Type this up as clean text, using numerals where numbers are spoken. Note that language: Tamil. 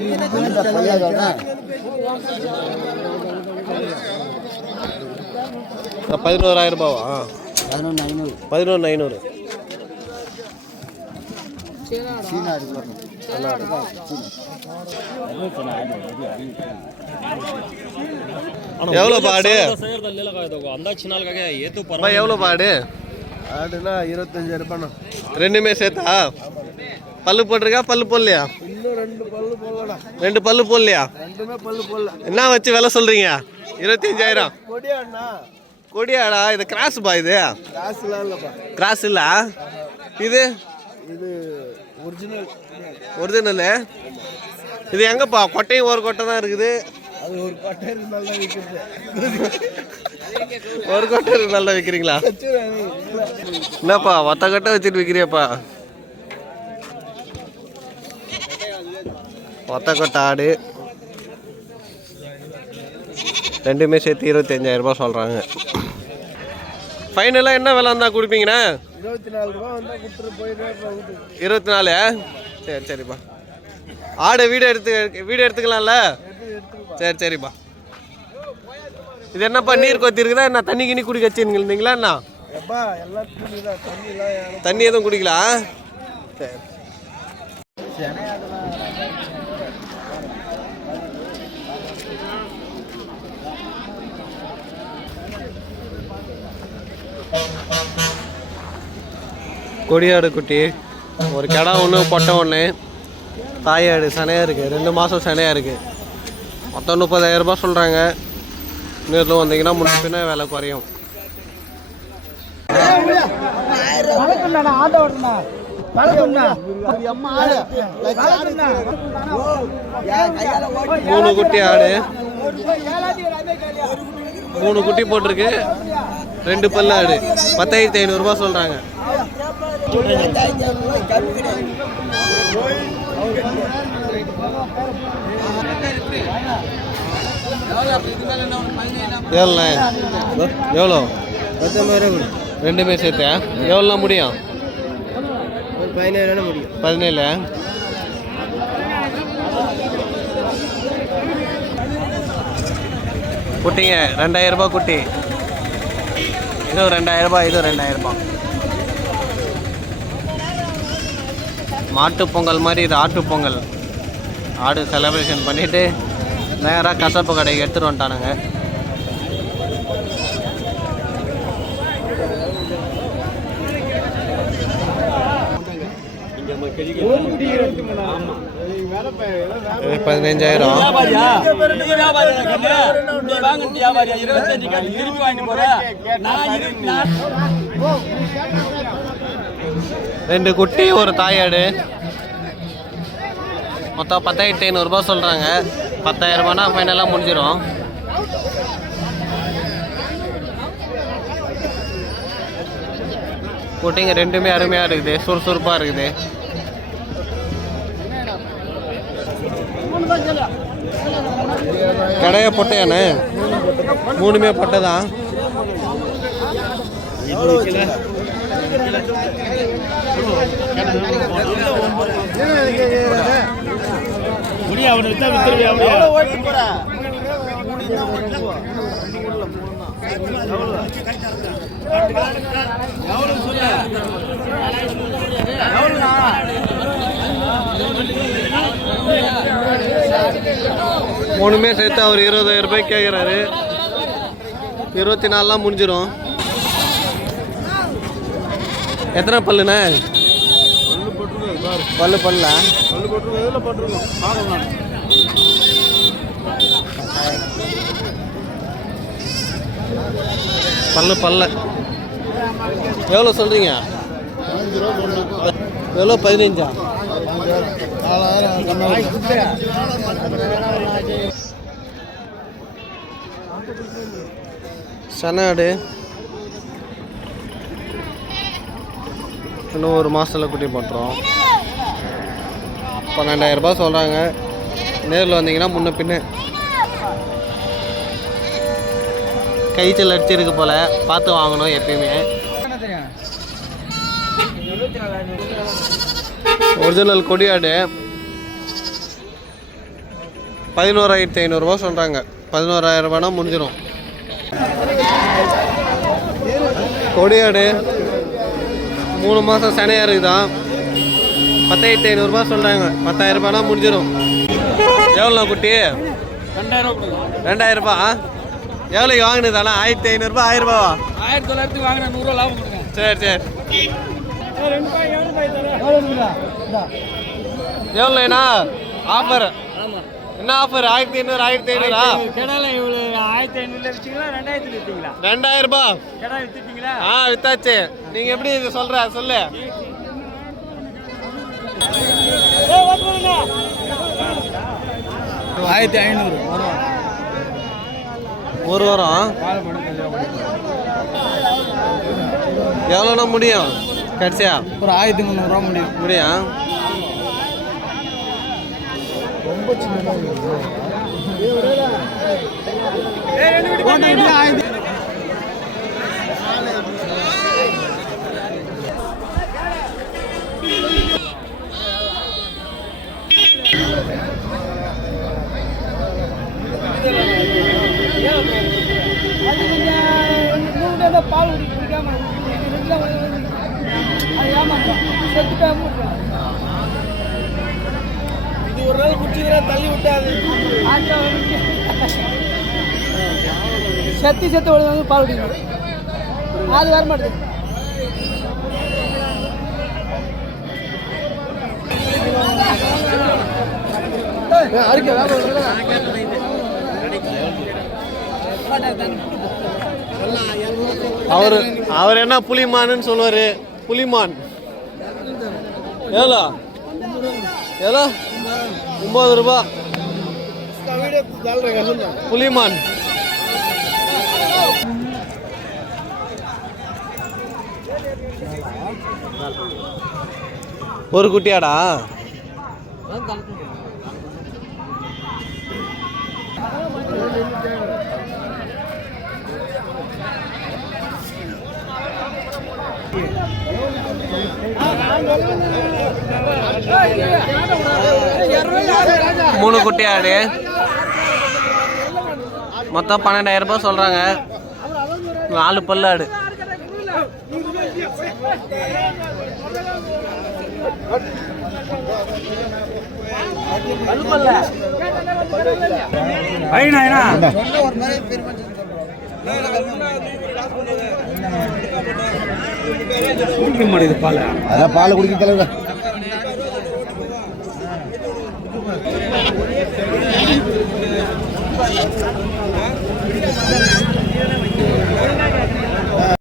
11,000 ரூபாவா? 11,500. எவ்வளோ பாடு? எவ்வளோ பாடு? ஆடுனா 25,000 ரூபாய். ரெண்டுமே சேர்த்தா? பல்லு போட்டிருக்கா பல்லு போடலையா? இன்னும் 2 பல்லு போடலடா. 2 பல்லு போடலையா? ரெண்டுமே பல்லு போடல. என்ன வச்சு விலை சொல்றீங்க? 25,000. கொடியாண்ணா. கொடியாடா? இது கிராஸ் பா. இது கிராஸ்லாம் இல்லப்பா. கிராஸ் இல்ல. இது இது ஒரிஜினல். ஒரிஜினலு. இது எங்கப்பா? கொட்டையும் ஒரு கொட்டை தான் இருக்குது. அது ஒரு கொட்டை இருந்தால் தான் விற்கிறது. ஒரு கொட்டை இருந்தால் தான் விற்கிறீங்களா? என்னப்பா ஒத்த கொட்டை வச்சுட்டு விற்கிறியப்பா? ஒத்த கொட்டை ஆடு ரெண்டுமே சேர்த்து 25,000 ரூபாய் சொல்கிறாங்க. ஃபைனலாக என்ன விலை இருந்தால் கொடுப்பீங்கண்ணா? 24 ரூபா வந்தால் கொடுத்துட்டு போயிட்டு. 24? சரி சரிப்பா. ஆடு வீடியோ எடுத்துக்கலாம்ல? சரி சரிப்பா. இது என்னப்பா நீர் கொத்தி இருக்குதா என்ன? தண்ணி கிண்ணி குடிக்க வச்சுருந்தீங்களா என்ன? தண்ணி எதுவும் குடிக்கலாம்? சரி. கொடியாடு குட்டி ஒரு கிடா ஒன்று பொட்டை ஒன்று. தாயாடு சனையாக இருக்குது. 2 மாதம் சனையாக இருக்குது. மொத்தம் 30,000 ரூபாய் சொல்கிறாங்க. நேரில் வந்தீங்கன்னா முன்ன பின்ன விலை குறையும். மூணு குட்டி ஆடு. 3 குட்டி போட்டிருக்கு. 2 பல்லு ஆடு. 10,500 ரூபாய் சொல்கிறாங்க. எவ்வளோ? 19,000. ரெண்டுமே சேர்த்து எவ்வளோ முடியும்? 17 முடியும். 17. குட்டிங்க 2,000 ரூபாய் குட்டி. இதுவும் 2,000 ரூபாய். இதுவும் 2,000 ரூபாய். மாட்டு பொங்கல் மாதிரி இது ஆட்டு பொங்கல். ஆடு செலிப்ரேஷன் பண்ணிவிட்டு நேராக கசப்பு கடைக்கு எடுத்துகிட்டு வந்துட்டானுங்க. இது 15,000. ரெண்டு குட்டி ஒரு தாயாடு. மொத்தம் 10,500 ரூபாய் சொல்கிறாங்க. 10,000 ரூபாய்னா ஃபைனலாக முடிஞ்சிடும். குட்டிங்க ரெண்டுமே அருமையாக இருக்குது. சுறுசுறுப்பாக இருக்குது. கடையை பொட்டையானே? 3மே பொட்டை தான். மூணுமே சேர்த்து அவர் 20,000 ரூபாய் கேட்குறாரு. 24 முடிஞ்சிடும். எத்தனை பல்லுண்ணே? பல்லு பல்ல பல்லு பல்ல எவ்வளோ சொல்கிறீங்க? எவ்வளோ? 15. சனாடு இன்னும் ஒரு மாதத்தில் குட்டி போட்டுரும். 12,000 ரூபாய் சொல்கிறாங்க. நேரில் வந்தீங்கன்னா முன்ன பின்ன கைச்சல் அடிச்சிருக்கு போல். பார்த்து வாங்கணும் எப்பயுமே. ஒரிஜினல் கொடியாடு 11,500 சொல்கிறாங்க. 11,000 ரூபானா முடிஞ்சிடும். கொடியாடு 3 மாதம் சனையாக இருக்குதான். 10,500 சொல்கிறாங்க. 10,000 ரூபானா முடிஞ்சிடும். எவ்வளோண்ணா குட்டி? 2,000 ரூபா. எவ்வளோக்கு வாங்கினதாண்ணா? 1,500 ரூபா 1000 ரூபாவா? 1900 வாங்கினா 100 ரூபா லாபம் கொடுங்க. சரி. எவ்வளோண்ணா ஆஃபர்? என்ன ஆஃபர்? 1,500 1,500 கெடால இவ்வளோ 1,500 வச்சிங்களா 2000 விற்றீங்களா? 2,000 ரூபா. கெடா வித்துட்டீங்களா? வித்தாச்சு. நீங்கள் எப்படி இது சொல்கிற சொல்லு. 1,500 ஒரு வாரம் எவ்வளோண்ணா முடியும் கடைசியா? ஒரு 1,300 ரூபா முடியும். முடியும். ரொம்ப சின்னதாக பால் குடிக்காம இது ஒரு நாள் குடிச்சுக்கிறா தள்ளி விட்டாது. செத்து வந்து பால் குடிக்கும். அது வர மாட்டேது. அவர் என்ன புலிமான்னு சொல்லுவார். புலிமான் எவ்வளோ? 9 ரூபா புலிமான். ஒரு குட்டியாடா? மூணு குட்டி ஆடு மொத்தம் 12,000 ரூபாய் சொல்கிறாங்க. 4 பல்லாடு. குடிக்க மாட்டேது பால். அதான் பால் குடிக்க தலைவர்.